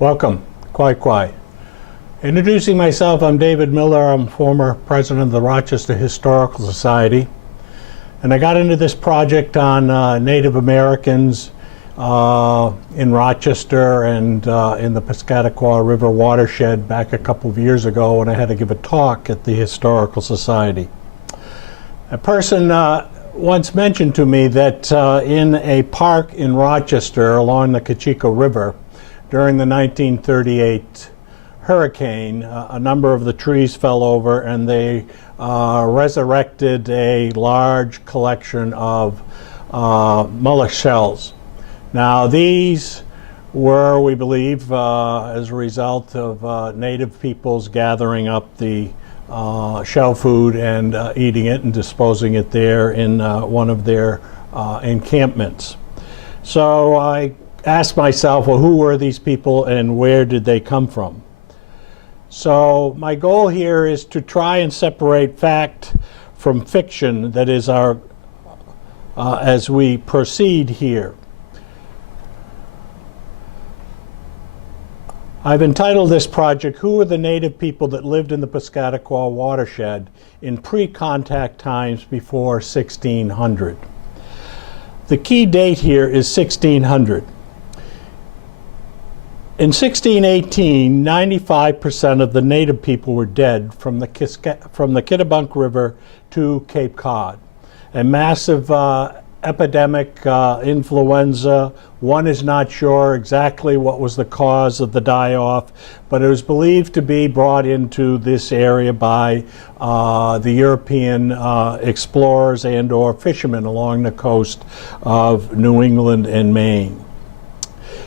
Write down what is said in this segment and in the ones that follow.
Welcome, Kwai. Introducing myself, I'm David Miller. I'm former president of the Rochester Historical Society. And I got into this project on Native Americans in Rochester and in the Piscataqua River Watershed back a couple of years ago when I had to give a talk at the Historical Society. A person once mentioned to me that in a park in Rochester along the Piscataqua River, during the 1938 hurricane, a number of the trees fell over and they resurrected a large collection of mullet shells. Now these were, we believe, as a result of native peoples gathering up the shell food and eating it and disposing it there in one of their encampments. So I asked myself, well, who were these people and where did they come from? So my goal here is to try and separate fact from fiction, that is our, as we proceed here. I've entitled this project, Who Are the Native People That Lived in the Piscataqua Watershed in Pre-Contact Times Before 1600? The key date here is 1600. In 1618, 95% of the native people were dead from the Piscataqua River to Cape Cod. A massive epidemic, influenza. One is not sure exactly what was the cause of the die-off, but it was believed to be brought into this area by the European explorers and or fishermen along the coast of New England and Maine.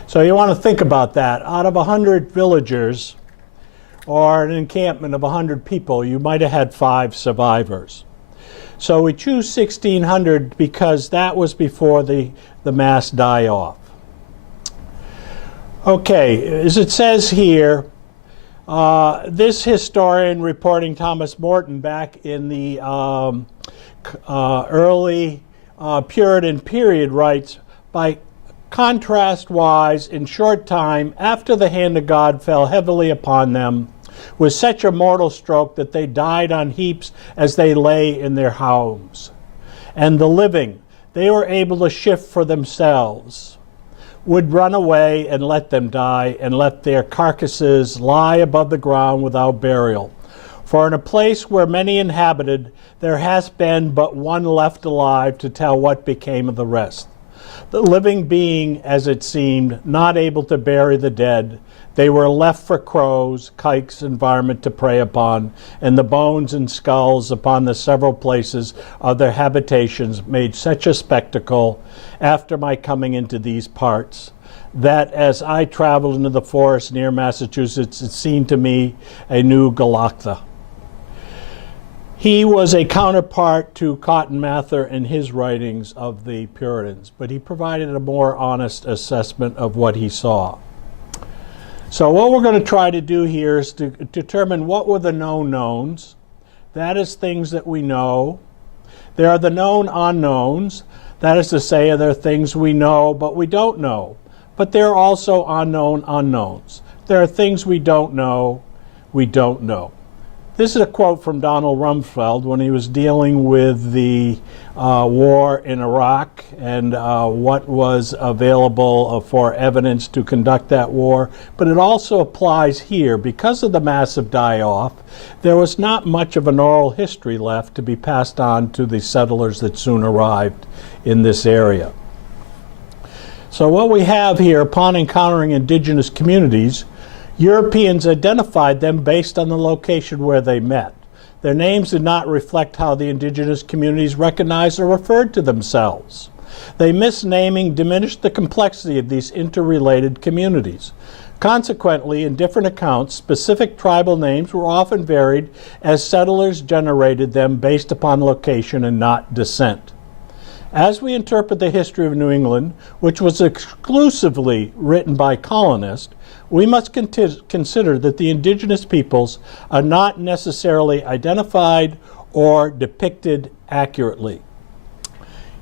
So you want to think about that. Out of 100 villagers or an encampment of 100 people, you might have had 5 survivors. So we choose 1600 because that was before the mass die-off. Okay, as it says here, this historian reporting Thomas Morton back in the early Puritan period writes, by contrast-wise, in short time, after the hand of God fell heavily upon them, with such a mortal stroke that they died on heaps as they lay in their homes. And the living, they were able to shift for themselves, would run away and let them die, and let their carcasses lie above the ground without burial. For in a place where many inhabited, there has been but one left alive to tell what became of the rest. The living being, as it seemed, not able to bury the dead, they were left for crows, kikes, and varmint to prey upon, and the bones and skulls upon the several places of their habitations made such a spectacle after my coming into these parts, that as I traveled into the forest near Massachusetts, it seemed to me a new Golgotha. He was a counterpart to Cotton Mather in his writings of the Puritans, but he provided a more honest assessment of what he saw. So what we're going to try to do here is to determine what were the known knowns. That is things that we know. There are the known unknowns. That is to say, there are things we know but we don't know. But there are also unknown unknowns. There are things we don't know, we don't know. This is a quote from Donald Rumsfeld when he was dealing with the war in Iraq and what was available for evidence to conduct that war. But it also applies here. Because of the massive die-off, there was not much of an oral history left to be passed on to the settlers that soon arrived in this area. So what we have here, upon encountering indigenous communities, Europeans identified them based on the location where they met. Their names did not reflect how the indigenous communities recognized or referred to themselves. They misnaming diminished the complexity of these interrelated communities. Consequently, in different accounts, specific tribal names were often varied as settlers generated them based upon location and not descent. As we interpret the history of New England, which was exclusively written by colonists, we must consider that the indigenous peoples are not necessarily identified or depicted accurately.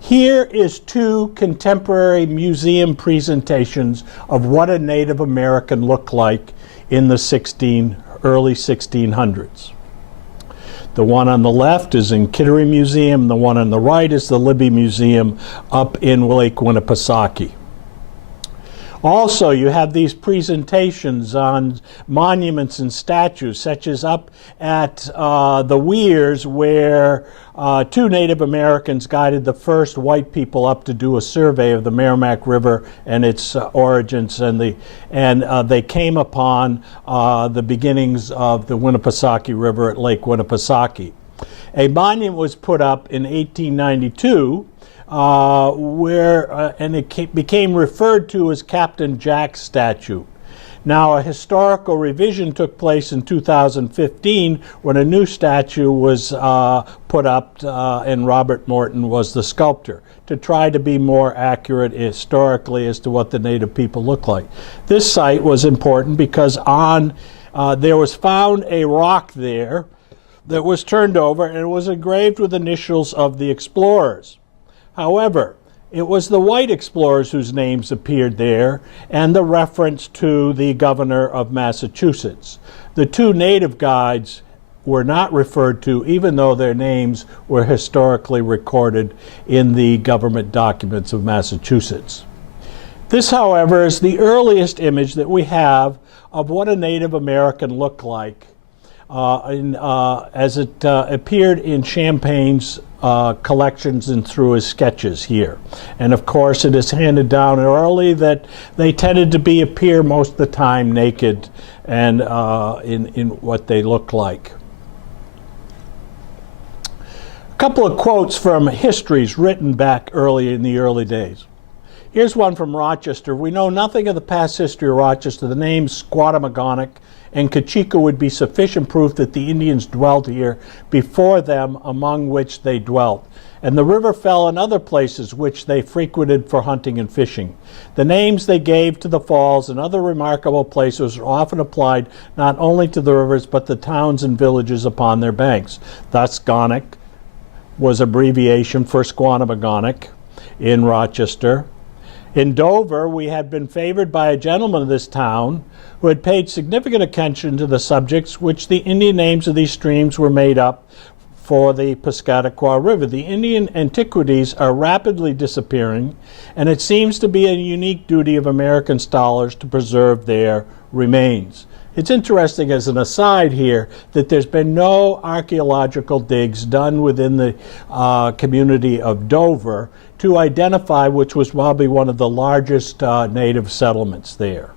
Here is two contemporary museum presentations of what a Native American looked like in the early 1600s. The one on the left is in Kittery Museum. The one on the right is the Libby Museum up in Lake Winnipesaukee. Also, you have these presentations on monuments and statues, such as up at the Weirs, where two Native Americans guided the first white people up to do a survey of the Merrimack River and its origins, and they came upon the beginnings of the Winnipesaukee River at Lake Winnipesaukee. A monument was put up in 1892 and it became referred to as Captain Jack's statue. Now, a historical revision took place in 2015 when a new statue was put up, and Robert Morton was the sculptor, to try to be more accurate historically as to what the Native people look like. This site was important because there was found a rock there that was turned over, and it was engraved with initials of the explorers. However, it was the white explorers whose names appeared there, and the reference to the governor of Massachusetts. The two native guides were not referred to, even though their names were historically recorded in the government documents of Massachusetts. This, however, is the earliest image that we have of what a Native American looked like as it appeared in Champaign's collections and through his sketches here. And of course, it is handed down early that they tended to appear most of the time naked and in what they look like. A couple of quotes from histories written back early in the early days. Here's one from Rochester. We know nothing of the past history of Rochester. The names Squattamagonnick and Kachika would be sufficient proof that the Indians dwelt here before them, among which they dwelt. And the river fell in other places which they frequented for hunting and fishing. The names they gave to the falls and other remarkable places are often applied not only to the rivers but the towns and villages upon their banks. Thus, Gonnick was abbreviation for Squattamagonnick in Rochester. In Dover, we had been favored by a gentleman of this town who had paid significant attention to the subjects which the Indian names of these streams were made up for the Piscataqua River. The Indian antiquities are rapidly disappearing, and it seems to be a unique duty of American scholars to preserve their remains. It's interesting, as an aside here, that there's been no archaeological digs done within the community of Dover to identify which was probably one of the largest native settlements there.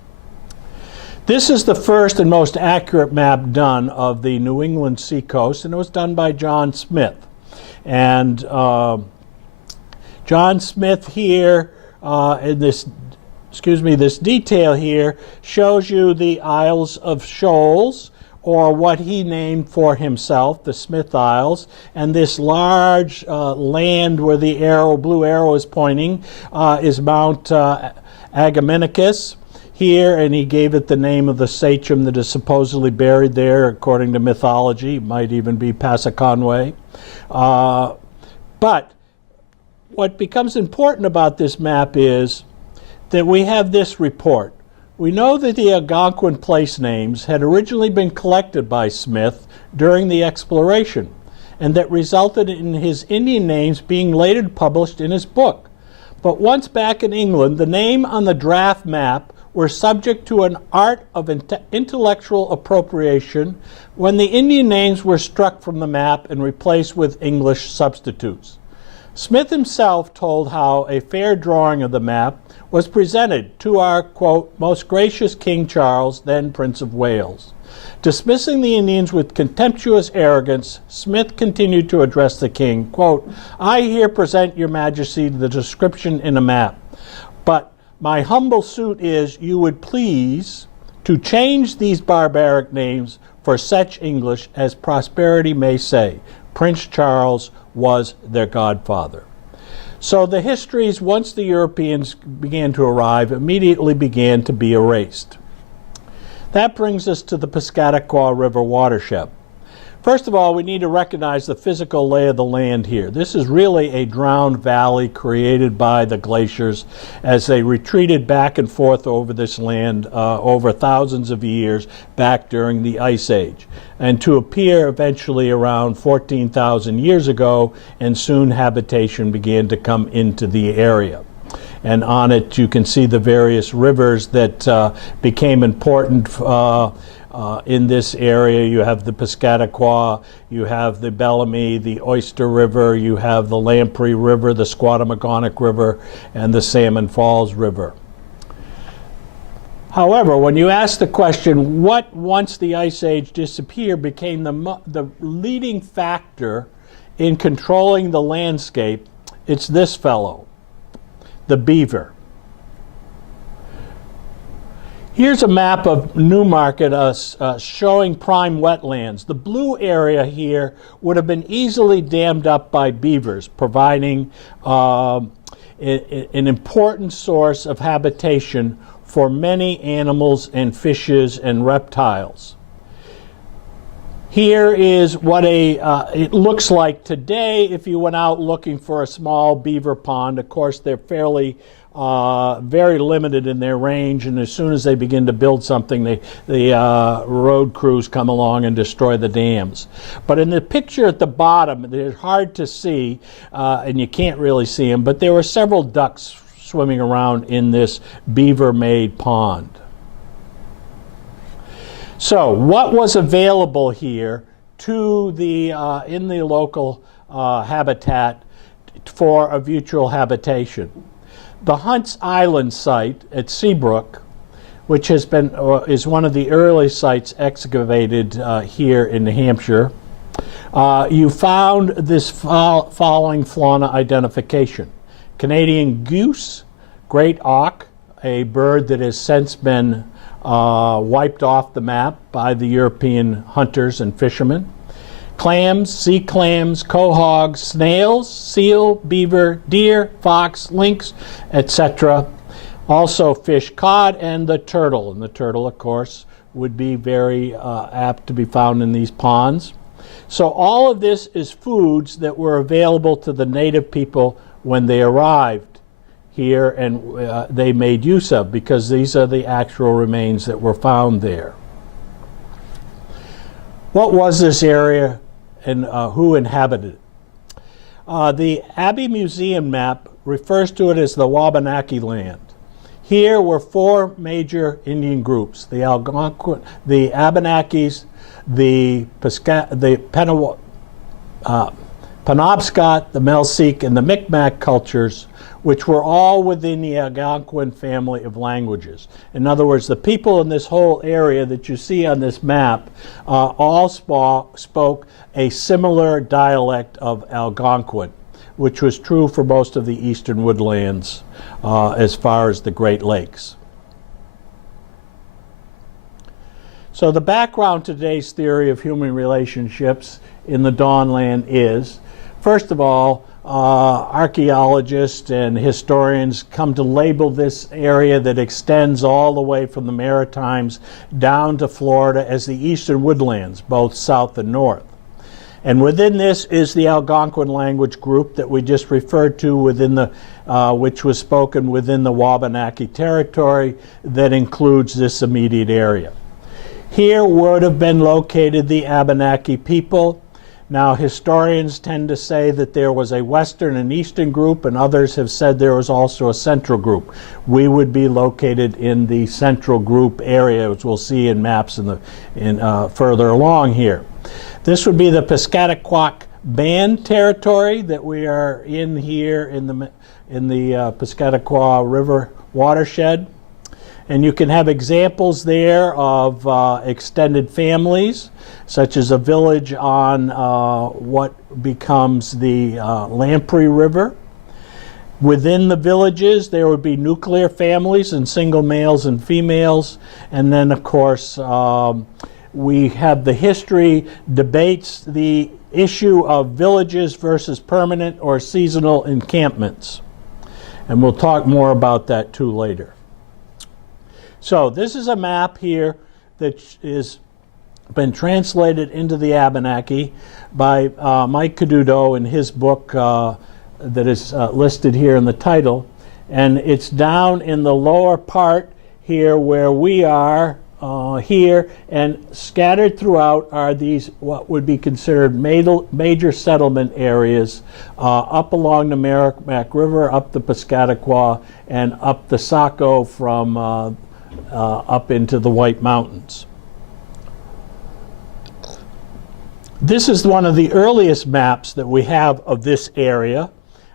This is the first and most accurate map done of the New England seacoast, and it was done by John Smith. And John Smith here, in this detail here, shows you the Isles of Shoals, or what he named for himself, the Smith Isles, and this large land where the blue arrow is pointing is Mount Agamenicus here, and he gave it the name of the sachem that is supposedly buried there, according to mythology. It might even be Piscataqua. But what becomes important about this map is that we have this report. We know that the Algonquin place names had originally been collected by Smith during the exploration, and that resulted in his Indian names being later published in his book. But once back in England, the name on the draft map were subject to an art of intellectual appropriation when the Indian names were struck from the map and replaced with English substitutes. Smith himself told how a fair drawing of the map was presented to our, quote, most gracious King Charles, then Prince of Wales. Dismissing the Indians with contemptuous arrogance, Smith continued to address the king, quote, I here present your majesty the description in a map, but my humble suit is you would please to change these barbaric names for such English as prosperity may say. Prince Charles was their godfather. So the histories, once the Europeans began to arrive, immediately began to be erased. That brings us to the Piscataqua River Watershed. First of all, we need to recognize the physical lay of the land here. This is really a drowned valley created by the glaciers as they retreated back and forth over this land over thousands of years back during the Ice Age, and to appear eventually around 14,000 years ago, and soon habitation began to come into the area. And on it you can see the various rivers that became important in this area. You have the Piscataqua, you have the Bellamy, the Oyster River, you have the Lamprey River, the Squattamagontic River, and the Salmon Falls River. However, when you ask the question, what once the Ice Age disappeared became the leading factor in controlling the landscape, it's this fellow, the beaver. Here's a map of Newmarket showing prime wetlands. The blue area here would have been easily dammed up by beavers, providing an important source of habitation for many animals and fishes and reptiles. Here is what it looks like today if you went out looking for a small beaver pond. Of course, they're fairly very limited in their range, and as soon as they begin to build something, the road crews come along and destroy the dams. But in the picture at the bottom, they're hard to see, and you can't really see them, but there were several ducks swimming around in this beaver-made pond. So what was available here to the in the local habitat for a mutual habitation? The Hunts Island site at Seabrook, which has been is one of the early sites excavated here in New Hampshire, you found this following fauna identification: Canadian goose, great auk, a bird that has since been wiped off the map by the European hunters and fishermen. Clams, sea clams, quahogs, snails, seal, beaver, deer, fox, lynx, etc. Also fish, cod, and the turtle. And the turtle, of course, would be very apt to be found in these ponds. So all of this is foods that were available to the native people when they arrived here, and they made use of, because these are the actual remains that were found there. What was this area, and who inhabited it? The Abbey Museum map refers to it as the Wabanaki land. Here were four major Indian groups: the Algonquin, the Abenakis, the Penobscot, the Melseek, and the Micmac cultures, which were all within the Algonquin family of languages. In other words, the people in this whole area that you see on this map all spoke a similar dialect of Algonquin, which was true for most of the eastern woodlands as far as the Great Lakes. So the background to today's theory of human relationships in the Dawnland is, first of all, archaeologists and historians come to label this area that extends all the way from the Maritimes down to Florida as the eastern woodlands, both south and north. And within this is the Algonquin language group that we just referred to, within the, which was spoken within the Wabanaki territory that includes this immediate area. Here would have been located the Abenaki people. Now, historians tend to say that there was a western and eastern group, and others have said there was also a central group. We would be located in the central group area, as we'll see in maps further along here. This would be the Piscataqua Band territory that we are in here in the Piscataqua River Watershed. And you can have examples there of extended families, such as a village on what becomes the Lamprey River. Within the villages, there would be nuclear families and single males and females. And then, of course, we have the history debates the issue of villages versus permanent or seasonal encampments. And we'll talk more about that too later. So this is a map here that is been translated into the Abenaki by Mike Caduto in his book that is listed here in the title. And it's down in the lower part here where we are here, and scattered throughout are these what would be considered major settlement areas up along the Merrimack River, up the Piscataqua, and up the Saco from up into the White Mountains. This is one of the earliest maps that we have of this area,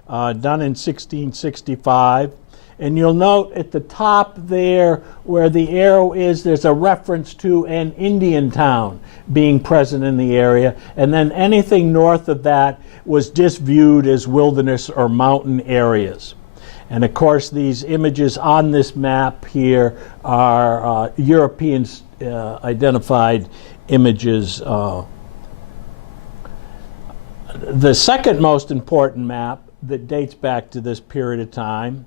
done in 1665. And you'll note at the top there where the arrow is, there's a reference to an Indian town being present in the area. And then anything north of that was just viewed as wilderness or mountain areas. And of course, these images on this map here are European identified images. The second most important map that dates back to this period of time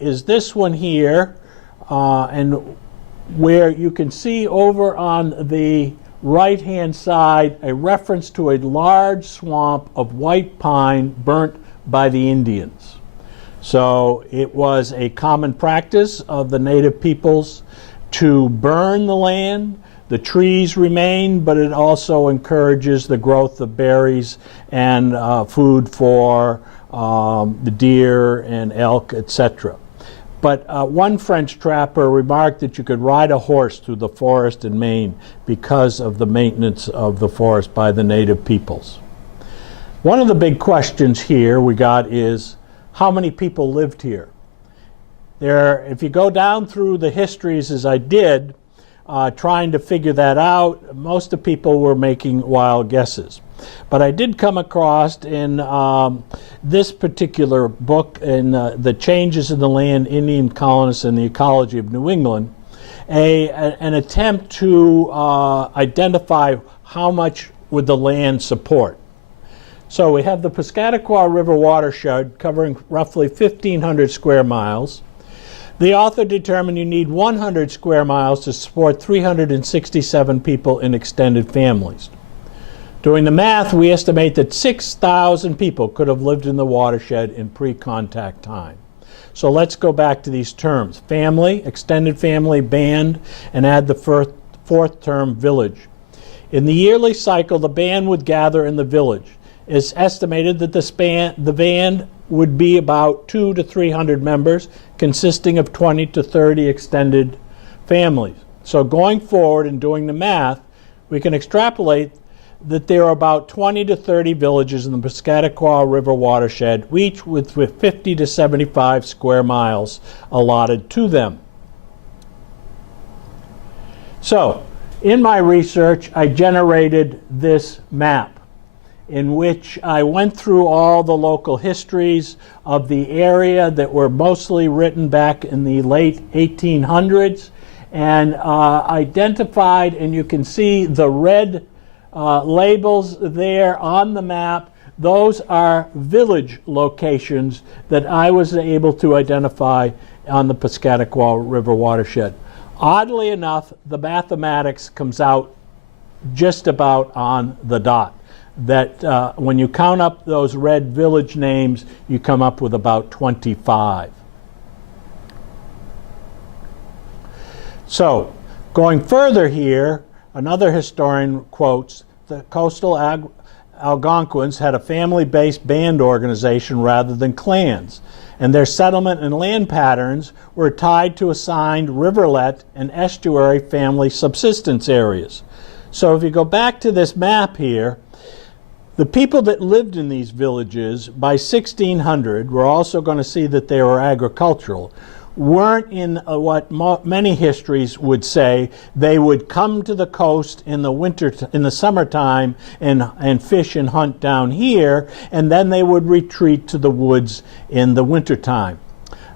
is this one here, and where you can see over on the right-hand side a reference to a large swamp of white pine burnt by the Indians. So it was a common practice of the native peoples to burn the land. The trees remain, but it also encourages the growth of berries and food for the deer and elk, etc. But one French trapper remarked that you could ride a horse through the forest in Maine because of the maintenance of the forest by the native peoples. One of the big questions here we got is, how many people lived here? If you go down through the histories as I did, trying to figure that out, most of the people were making wild guesses. But I did come across in this particular book, in The Changes in the Land, Indian Colonists and the Ecology of New England, an attempt to identify how much would the land support. So we have the Piscataqua River Watershed covering roughly 1,500 square miles. The author determined you need 100 square miles to support 367 people in extended families. Doing the math, we estimate that 6,000 people could have lived in the watershed in pre-contact time. So let's go back to these terms: family, extended family, band, and add the fourth term, village. In the yearly cycle, the band would gather in the village. It's estimated that the band would be about 200 to 300 members, consisting of 20 to 30 extended families. So going forward and doing the math, we can extrapolate that there are about 20 to 30 villages in the Piscataqua River Watershed, each with 50 to 75 square miles allotted to them. So, in my research, I generated this map, in which I went through all the local histories of the area that were mostly written back in the late 1800s, and identified, and you can see the red labels there on the map. Those are village locations that I was able to identify on the Piscataqua River Watershed. Oddly enough, the mathematics comes out just about on the dot. That when you count up those red village names, you come up with about 25. So, going further here, another historian quotes, the coastal Algonquins had a family-based band organization rather than clans, and their settlement and land patterns were tied to assigned riverlet and estuary family subsistence areas. So if you go back to this map here, the people that lived in these villages by 1600, we're also going to see that they were agricultural, weren't in what many histories would say they would come to the coast in the summertime and fish and hunt down here, and then they would retreat to the woods in the wintertime.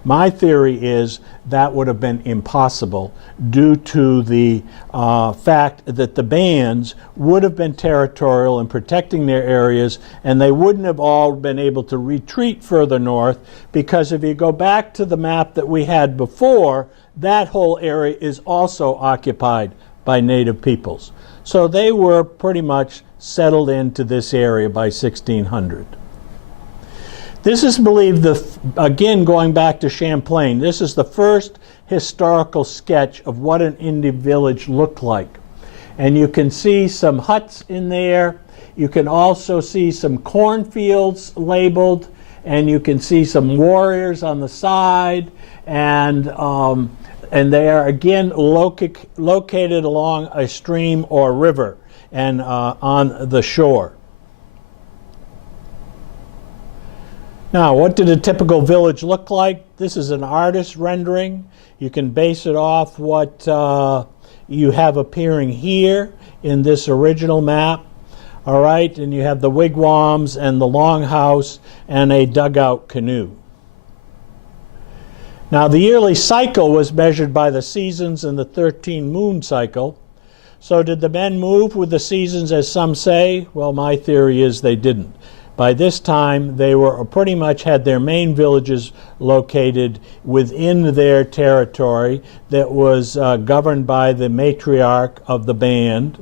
My theory is that would have been impossible due to the fact that the bands would have been territorial in protecting their areas, and they wouldn't have all been able to retreat further north, because if you go back to the map that we had before, that whole area is also occupied by native peoples. So they were pretty much settled into this area by 1600. This is believed, again going back to Champlain, this is the first historical sketch of what an Indian village looked like. And you can see some huts in there. You can also see some cornfields labeled, and you can see some warriors on the side, and they are again located along a stream or river and on the shore. Now, what did a typical village look like? This is an artist's rendering. You can base it off what you have appearing here in this original map. All right, and you have the wigwams and the longhouse and a dugout canoe. Now, the yearly cycle was measured by the seasons and the 13-moon cycle. So did the men move with the seasons, as some say? Well, my theory is they didn't. By this time, they were pretty much had their main villages located within their territory that was governed by the matriarch of the band.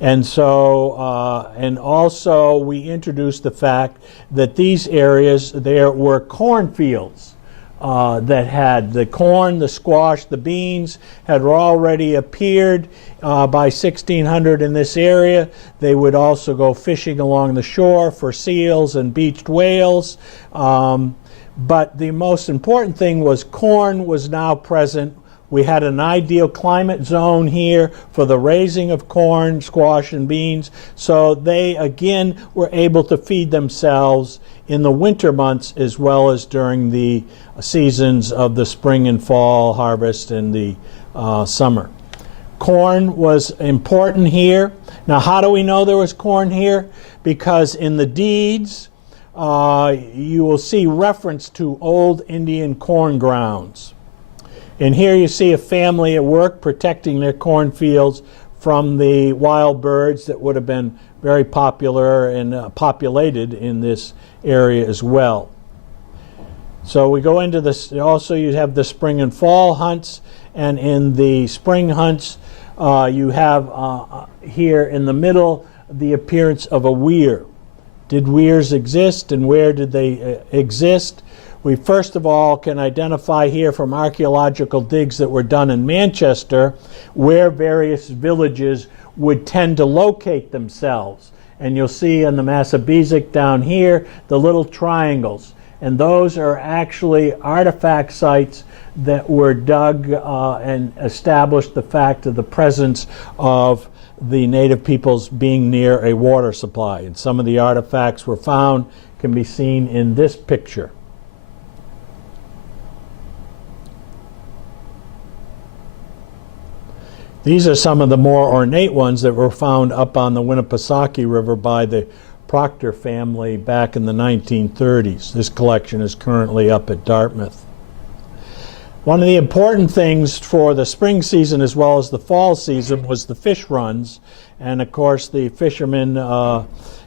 And so, and also we introduced the fact that these areas, there were cornfields that had the corn, the squash, the beans had already appeared by 1600 in this area. They would also go fishing along the shore for seals and beached whales. But the most important thing was corn was now present. We had an ideal climate zone here for the raising of corn, squash, and beans. So they, again, were able to feed themselves in the winter months as well as during the seasons of the spring and fall harvest and the summer. Corn was important here. Now, how do we know there was corn here? Because in the deeds, you will see reference to old Indian corn grounds. And here you see a family at work protecting their cornfields from the wild birds that would have been very popular and populated in this area as well. So we go into this, also you have the spring and fall hunts, and in the spring hunts you have here in the middle the appearance of a weir. Did weirs exist, and where did they exist? We first of all can identify here from archaeological digs that were done in Manchester where various villages would tend to locate themselves. And you'll see in the Massabesic down here the little triangles. And those are actually artifact sites that were dug and established the fact of the presence of the native peoples being near a water supply. And some of the artifacts were found, can be seen in this picture. These are some of the more ornate ones that were found up on the Winnipesaukee River by the Proctor family back in the 1930s. This collection is currently up at Dartmouth. One of the important things for the spring season as well as the fall season was the fish runs. And of course the fishermen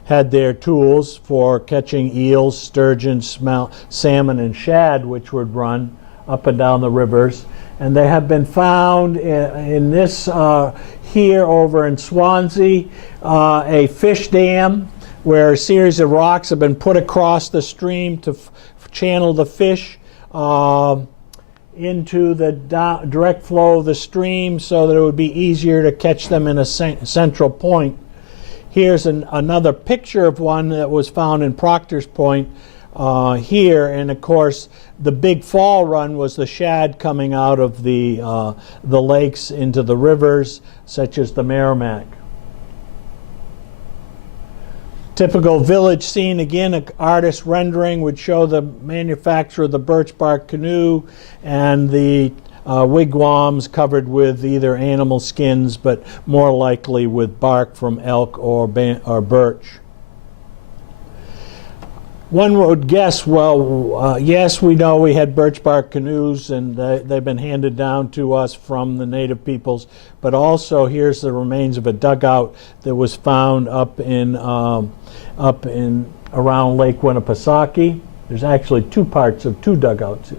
had their tools for catching eels, sturgeon, salmon, and shad, which would run up and down the rivers. And they have been found in this here over in Swansea, a fish dam where a series of rocks have been put across the stream to channel the fish into the direct flow of the stream so that it would be easier to catch them in a central point. Here's another picture of one that was found in Proctor's Point here, and of course the big fall run was the shad coming out of the lakes into the rivers, such as the Merrimack. Typical village scene, again, an artist rendering would show the manufacture of the birch bark canoe and the wigwams covered with either animal skins, but more likely with bark from elk or birch. One would guess, well, yes, we know we had birch bark canoes, and they've been handed down to us from the native peoples, but also here's the remains of a dugout that was found up in around Lake Winnipesaukee. There's actually two parts of two dugouts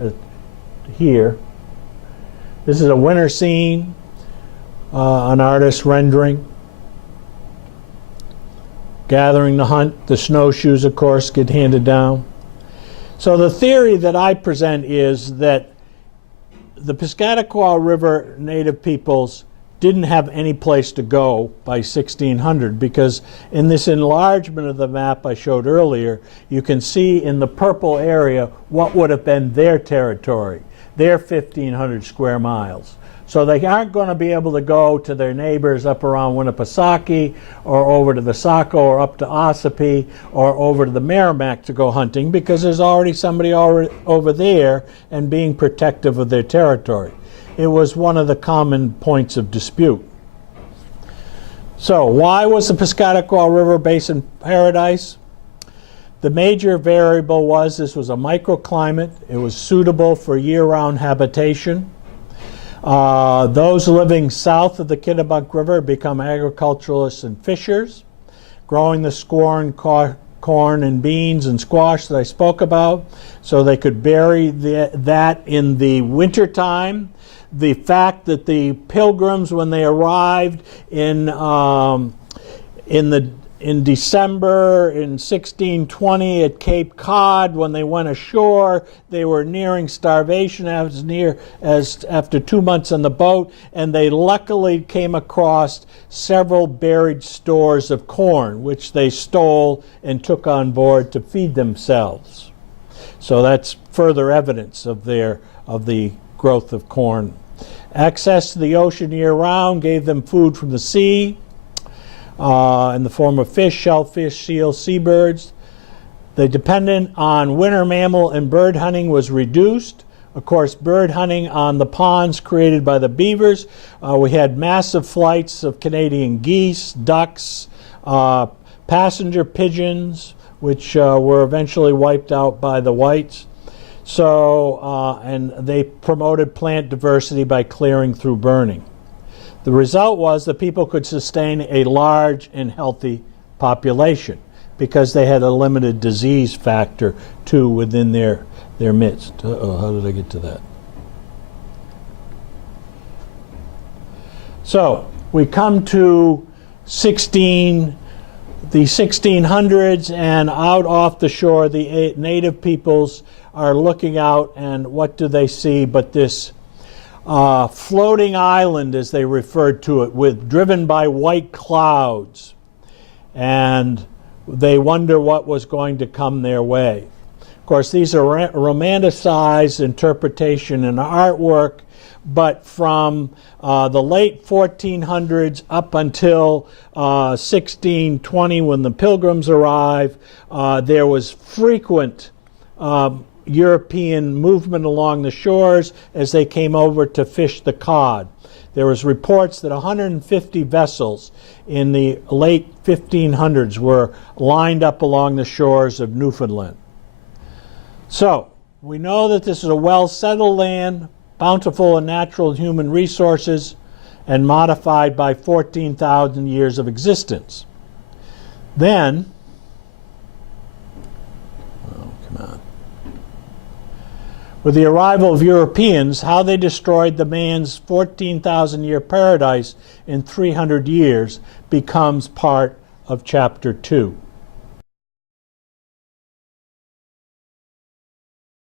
here. This is a winter scene. an artist rendering. Gathering the hunt, the snowshoes, of course, get handed down. So the theory that I present is that the Piscataqua River native peoples didn't have any place to go by 1600, because in this enlargement of the map I showed earlier, you can see in the purple area what would have been their territory, their 1,500 square miles. So they aren't going to be able to go to their neighbors up around Winnipesaukee or over to the Saco or up to Ossipee or over to the Merrimack to go hunting, because there's already somebody over there and being protective of their territory. It was one of the common points of dispute. So why was the Piscataqua River Basin paradise? The major variable was this was a microclimate. It was suitable for year-round habitation. Those living south of the Kennebunk River become agriculturalists and fishers, growing the corn and beans and squash that I spoke about, so they could bury that in the wintertime. The fact that the pilgrims, when they arrived in December in 1620 at Cape Cod, when they went ashore, they were nearing starvation after 2 months on the boat, and they luckily came across several buried stores of corn, which they stole and took on board to feed themselves. So that's further evidence of the growth of corn. Access to the ocean year-round gave them food from the sea, in the form of fish, shellfish, seals, seabirds. The dependence on winter mammal and bird hunting was reduced. Of course, bird hunting on the ponds created by the beavers. We had massive flights of Canadian geese, ducks, passenger pigeons, which were eventually wiped out by the whites. So, and they promoted plant diversity by clearing through burning. The result was that people could sustain a large and healthy population because they had a limited disease factor too within their midst. How did I get to that? So we come to the 1600s, and out off the shore the native peoples are looking out, and what do they see but this floating island, as they referred to it, driven by white clouds, and they wonder what was going to come their way. Of course, these are romanticized interpretation and artwork, but from the late 1400s up until 1620, when the Pilgrims arrived, there was frequent European movement along the shores as they came over to fish the cod. There was reports that 150 vessels in the late 1500s were lined up along the shores of Newfoundland. So we know that this is a well-settled land, bountiful in natural and human resources, and modified by 14,000 years of existence. Then, with the arrival of Europeans, how they destroyed the man's 14,000-year paradise in 300 years becomes part of Chapter 2.